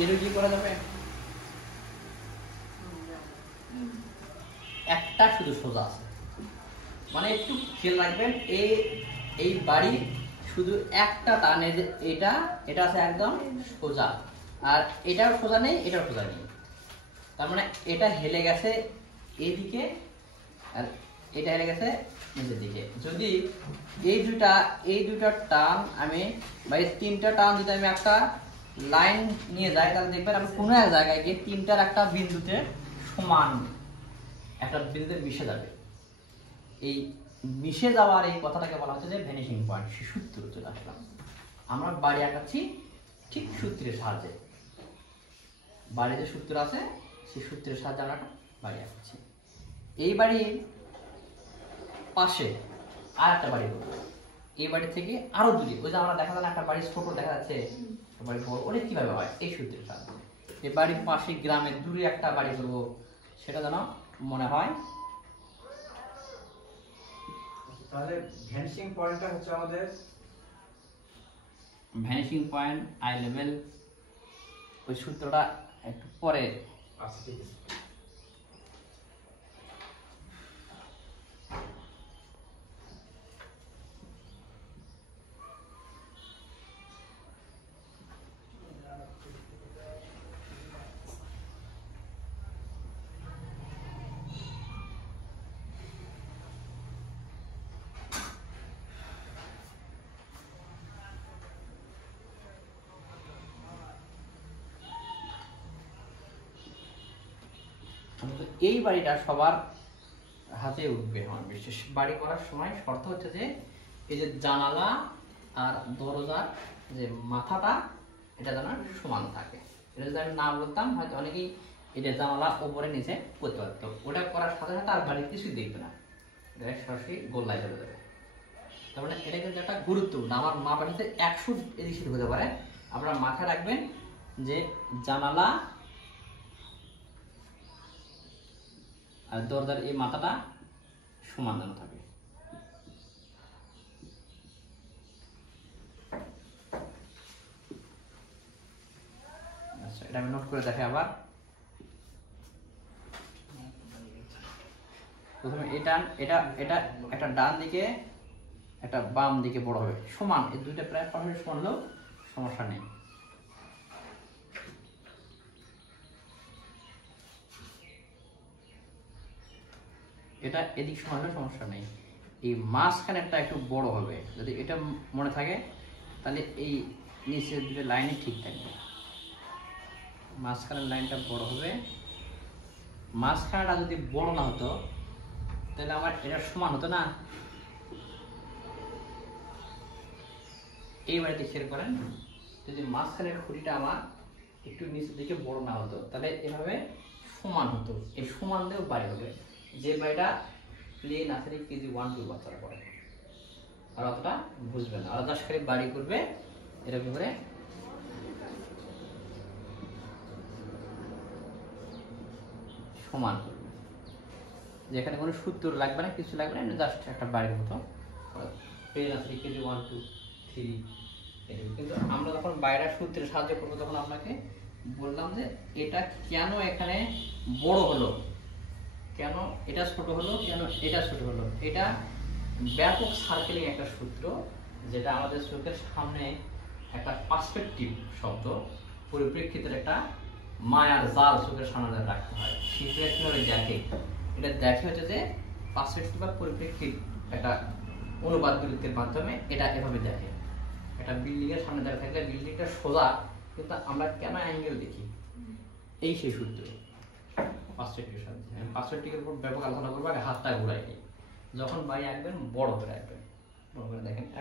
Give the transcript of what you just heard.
এরও কি করা যাবে? একটা শুধু সোজা আছে, মানে একটু খেয়াল রাখবেন, এই বাড়ি শুধু একটা টানে, যে এটা আছে একদম সোজা, আর এটাও সোজা নেই, এটাও সোজা নেই। তার মানে এটা হেলে গেছে এইদিকে, আর এটা হেলে গেছে নিচের দিকে। যদি এই দুটা টান আমি, বা এই তিনটা টান যদি আমি একটা লাইন নিয়ে যাই, তাহলে দেখবেন আমি কোনো এক জায়গায় গিয়ে তিনটার একটা বিন্দুতে সমান একটা বিন্দুতে মিশে যাবে। এই মিশে যাওয়ার এই কথাটাকে বলা হচ্ছে যে ভ্যানিশিং পয়েন্ট। সে সূত্র চলে আসলাম, আমরা বাড়ি আঁকাচ্ছি ঠিক সূত্রের সাহায্যে। বাড়িতে সূত্র আছে, সেই সূত্রের সাহায্যে আমরা বাড়ি আঁকাচ্ছি। এই বাড়ির পাশে আর একটা বাড়ি করবো, এই বাড়ি থেকে আরো দূরে। ওই যে আমরা দেখা যায় একটা বাড়ি ছোট দেখা যাচ্ছে, বাড়ি বড়, ওটা কিভাবে হয়? এই সূত্রের সাহায্যে। এই বাড়ির পাশে গ্রামের দূরে একটা বাড়ি করবো, সেটা যেন মনে হয়। তাহলে ভ্যানিশিং পয়েন্টটা হচ্ছে আমাদের ভ্যানিশিং পয়েন্ট আই লেভেল, ওই সূত্রটা একটু পরে। আচ্ছা, ঠিক আছে। এই বাড়িটা সবার হাতে উঠবে। আমার বিশেষ বাড়ি করার সময় শর্ত হচ্ছে যে এই যে জানালা আর দরজার যে মাথাটা, এটা যেন সমান থাকে। এটা যদি আমি না বলতাম, হয়তো অনেকেই এটা জানালা উপরে নিচে করতে পারতো। ওটা করার সাথে সাথে আর বাড়ির কিছুই দেখবে না, এটা সরাসরি গোল্লায় চলে যাবে। তার মানে এটা কিন্তু একটা গুরুত্বপূর্ণ। আমার মা বাড়িতে 100 এদিক সেদিক হতে পারে, আপনারা মাথায় রাখবেন যে জানালা আর দরজার এই মাথাটা সমান যেন থাকে। আচ্ছা, এটা আমি নোট করে দেখে আবার। প্রথমে এটা একটা ডান দিকে, একটা বাম দিকে বড় হবে, সমান। এই দুইটা প্রায় পাশাপাশি সমান হলেও সমস্যা নেই। এটা এদিক সমান হলেও সমস্যা নেই। এই মাঝখানে একটা একটু বড় হবে, যদি এটা মনে থাকে তাহলে এই নিচের দুটো লাইনই ঠিক থাকবে। মাঝখানের লাইনটা বড় হবে। মাঝখানটা যদি বড় না হতো তাহলে আমার এটা সমান হতো না। এই বাড়িতে খেয়াল করেন, যদি মাঝখানের খুঁটিটা আমার একটু নিচের দিকে বড় না হতো, তাহলে এভাবে সমান হতো। এই সমান দিয়েও বাড়ি হবে। যে বাড়িটা প্লেন আছে কেজি 1 2 বাচ্চারা পড়ে, আর অতটা বুঝবে না। আর জাস্ট খালি বাড়ি করবে এরকম করে, সমান করবে। যেখানে কোনো সূত্র লাগবে না, কিছু লাগবে না, জাস্ট একটা বাড়ির মতো প্লেন আছে কেজি 1 2 3। কিন্তু আমরা যখন বাইরের সূত্রে সাহায্য করবো, তখন আপনাকে বললাম যে এটা কেন এখানে বড় হলো, কেন এটা ছোট হলো, কেন এটা ছোট হলো। এটা ব্যাপক সার্কেলিং একটা সূত্র, যেটা আমাদের চোখের সামনে একটা পার্সপেক্টিভ শব্দ, পরিপ্রেক্ষিতের একটা মায়ার জাল চোখের সামনে রাখতে হয়। শিল্পীরা কিভাবে দেখে, এটা দেখে হচ্ছে যে পার্সপেক্টিভ বা পরিপ্রেক্ষিত একটা অনুবাদ বিরতির মাধ্যমে এটা এভাবে দেখে। একটা বিল্ডিং এর সামনে দাঁড়িয়ে থাকলে বিল্ডিংটা সোজা, কিন্তু আমরা কেন অ্যাঙ্গেল দেখি? এই সেই সূত্র পার্সপেক্টিভের সাথে। পার্সপেক্টিভের উপর ব্যাপক আলোচনা করবো। আগে হাতটা ঘুরাই নিই। যখন বাড়ি আঁকবেন বড় করে আঁকবেন, বড় করে দেখেন।